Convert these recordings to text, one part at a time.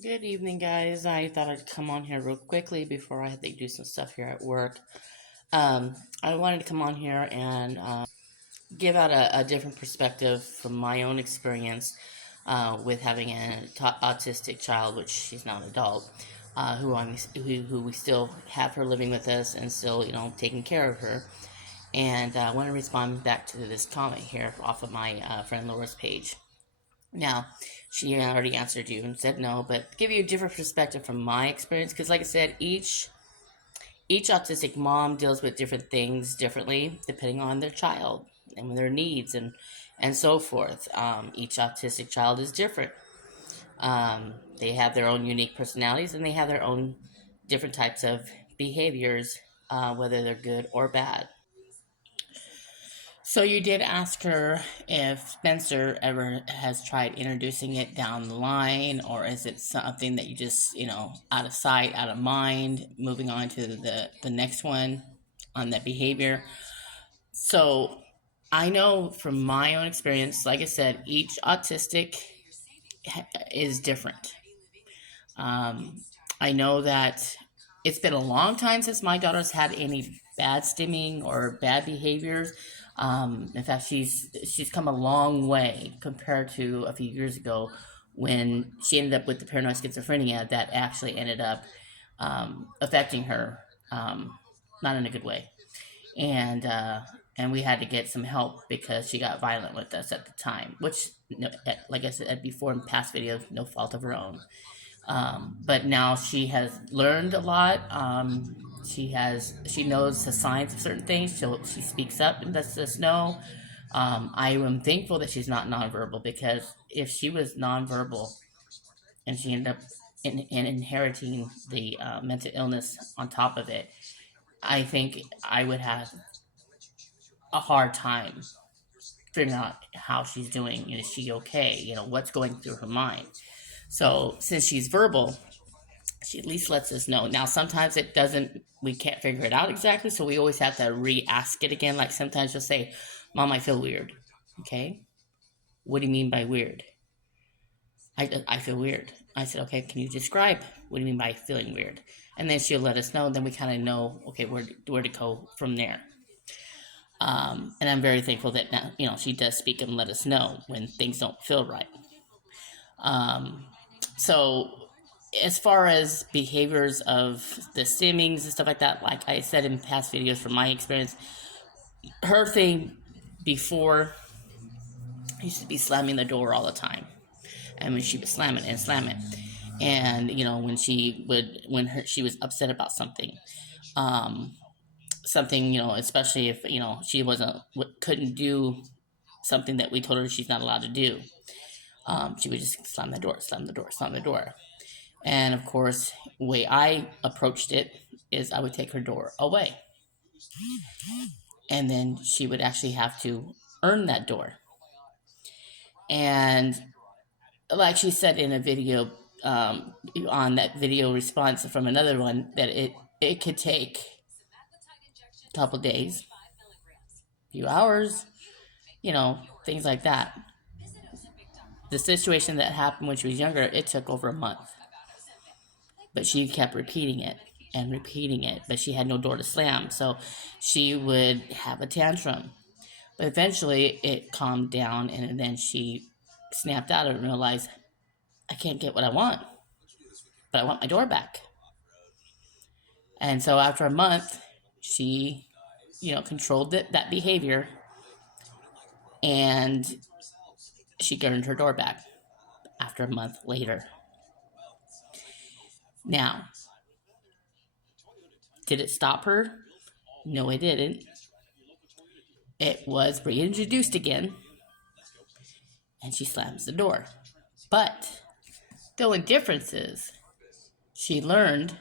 Good evening, guys. I thought I'd come on here real quickly before I had to do some stuff here at work. I wanted to come on here and give out a different perspective from my own experience with having an autistic child, which she's now an adult, who we still have her living with us and still, taking care of her. And I want to respond back to this comment here off of my friend Laura's page. Now, she already answered you and said no, but give you a different perspective from my experience, because like I said, each autistic mom deals with different things differently depending on their child and their needs and so forth. Each autistic child is different. They have their own unique personalities and they have their own different types of behaviors, whether they're good or bad. So you did ask her if Spencer ever has tried introducing it down the line, or is it something that you just, out of sight, out of mind, moving on to the next one on that behavior. So I know from my own experience, like I said, each autistic is different. I know that it's been a long time since my daughter's had any bad stimming or bad behaviors. In fact, she's come a long way compared to a few years ago when she ended up with the paranoid schizophrenia that actually ended up affecting her, not in a good way. And we had to get some help because she got violent with us at the time, which, like I said before in past videos, no fault of her own. But now she has learned a lot. She knows the signs of certain things. She speaks up and lets us know. I am thankful that she's not nonverbal, because if she was nonverbal and she ended up inheriting the mental illness on top of it, I think I would have a hard time figuring out how she's doing. Is she okay? What's going through her mind? So since she's verbal, she at least lets us know. Now, sometimes we can't figure it out exactly, so we always have to re-ask it again. Like sometimes she'll say, Mom, I feel weird. Okay? What do you mean by weird? I feel weird. I said, okay, can you describe what do you mean by feeling weird? And then she'll let us know, and then we kind of know, okay, where to go from there. And I'm very thankful that now, she does speak and let us know when things don't feel right. So as far as behaviors of the stimmings and stuff like that, like I said in past videos from my experience, her thing before used to be slamming the door all the time. And when she would slam it and slam it. And, when she was upset about something, especially if, she couldn't do something that we told her she's not allowed to do. She would just slam the door, slam the door, slam the door. And of course, the way I approached it is I would take her door away. And then she would actually have to earn that door. And like she said in a video, on that video response from another one, that it could take a couple days, a few hours, things like that. The situation that happened when she was younger, it took over a month. But she kept repeating it and repeating it, but she had no door to slam, so she would have a tantrum. But eventually it calmed down, and then she snapped out of it and realized, I can't get what I want, but I want my door back. And so after a month, she, controlled that behavior, and she earned her door back after a month later. Now, did it stop her? No, it didn't. It was reintroduced again, and she slams the door. But the only difference is she learned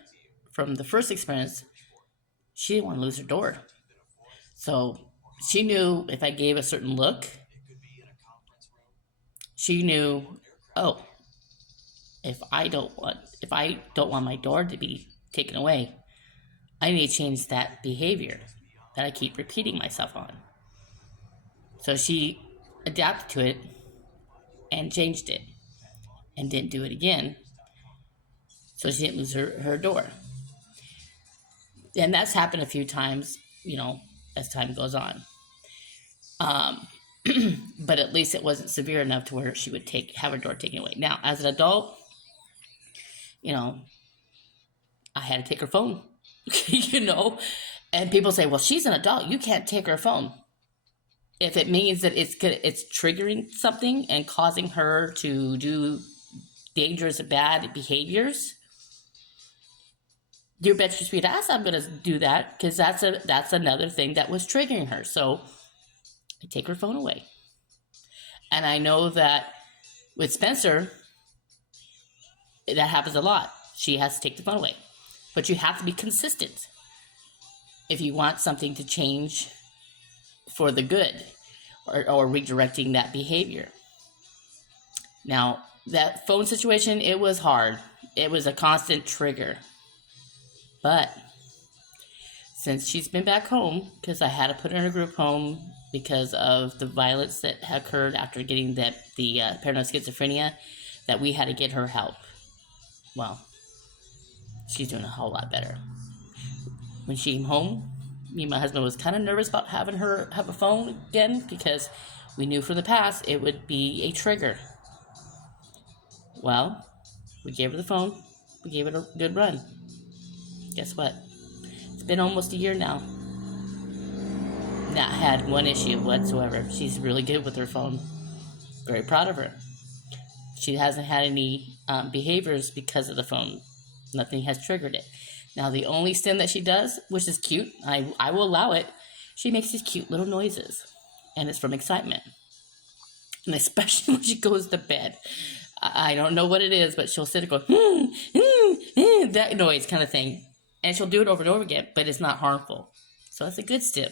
from the first experience she didn't want to lose her door. So she knew if I gave a certain look, she knew, oh, if I don't want my door to be taken away, I need to change that behavior that I keep repeating myself on. So she adapted to it and changed it and didn't do it again. so she didn't lose her door. And that's happened a few times, as time goes on. But at least it wasn't severe enough to where she would have her door taken away. Now, as an adult, I had to take her phone, and people say, well, she's an adult, you can't take her phone. If it means that it's triggering something and causing her to do dangerous, bad behaviors, your bet your sweet ass I'm going to do that, because that's another thing that was triggering her. So I take her phone away. And I know that with Spencer, that happens a lot. She has to take the phone away. But you have to be consistent if you want something to change for the good, or redirecting that behavior. Now, that phone situation, it was hard. It was a constant trigger. But since she's been back home, because I had to put her in a group home because of the violence that occurred after getting the paranoid schizophrenia, that we had to get her help. Well, she's doing a whole lot better. When she came home, me and my husband was kind of nervous about having her have a phone again, because we knew from the past it would be a trigger. Well, we gave her the phone. We gave it a good run. Guess what? It's been almost a year now. Not had one issue whatsoever. She's really good with her phone. Very proud of her. She hasn't had any behaviors because of the phone. Nothing has triggered it. Now, the only stim that she does, which is cute, I will allow it, she makes these cute little noises. And it's from excitement. And especially when she goes to bed. I don't know what it is, but she'll sit and go, that noise kind of thing. And she'll do it over and over again, but it's not harmful. So that's a good stim.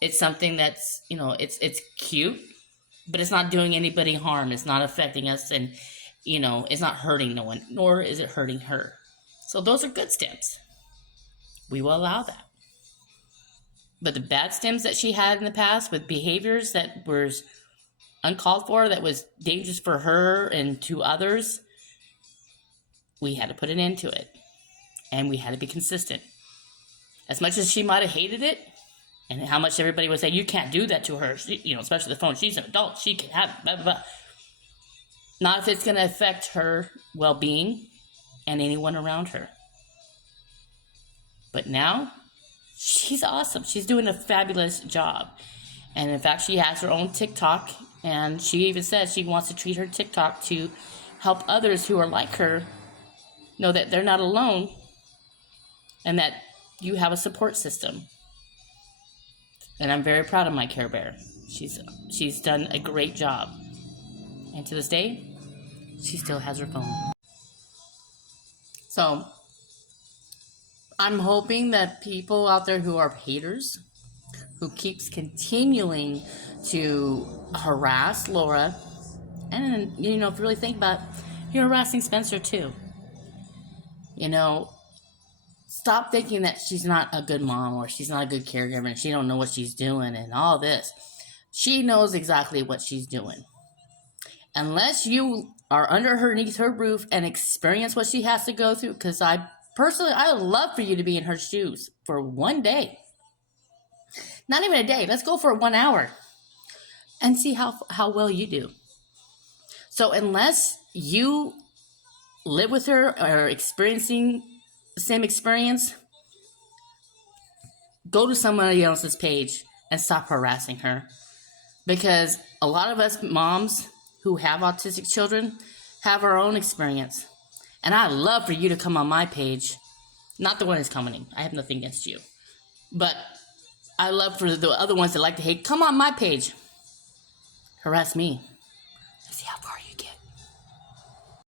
It's something that's, it's cute, but it's not doing anybody harm. It's not affecting us, and, it's not hurting no one, nor is it hurting her. So those are good stims. We will allow that. But the bad stims that she had in the past with behaviors that were uncalled for, that was dangerous for her and to others, we had to put an end to it. And we had to be consistent. As much as she might have hated it, and how much everybody would say, you can't do that to her, especially the phone, she's an adult, she can have blah, blah, blah. Not if it's going to affect her well-being and anyone around her. But now, she's awesome. She's doing a fabulous job. And in fact, she has her own TikTok, and she even says she wants to treat her TikTok to help others who are like her know that they're not alone, and that you have a support system. And I'm very proud of my Care Bear. She's done a great job. And to this day, she still has her phone. So, I'm hoping that people out there who are haters, who keeps continuing to harass Laura, and, if you really think about it, you're harassing Spencer too. Stop thinking that she's not a good mom, or she's not a good caregiver, and she don't know what she's doing and all this. She knows exactly what she's doing. Unless you are underneath her roof and experience what she has to go through, because I would love for you to be in her shoes for one day. Not even a day. Let's go for 1 hour and see how well you do. So unless you live with her or experiencing the same experience, go to somebody else's page and stop harassing her. Because a lot of us moms who have autistic children have our own experience. And I'd love for you to come on my page. Not the one that's commenting. I have nothing against you. But I love for the other ones that like to hate, come on my page. Harass me.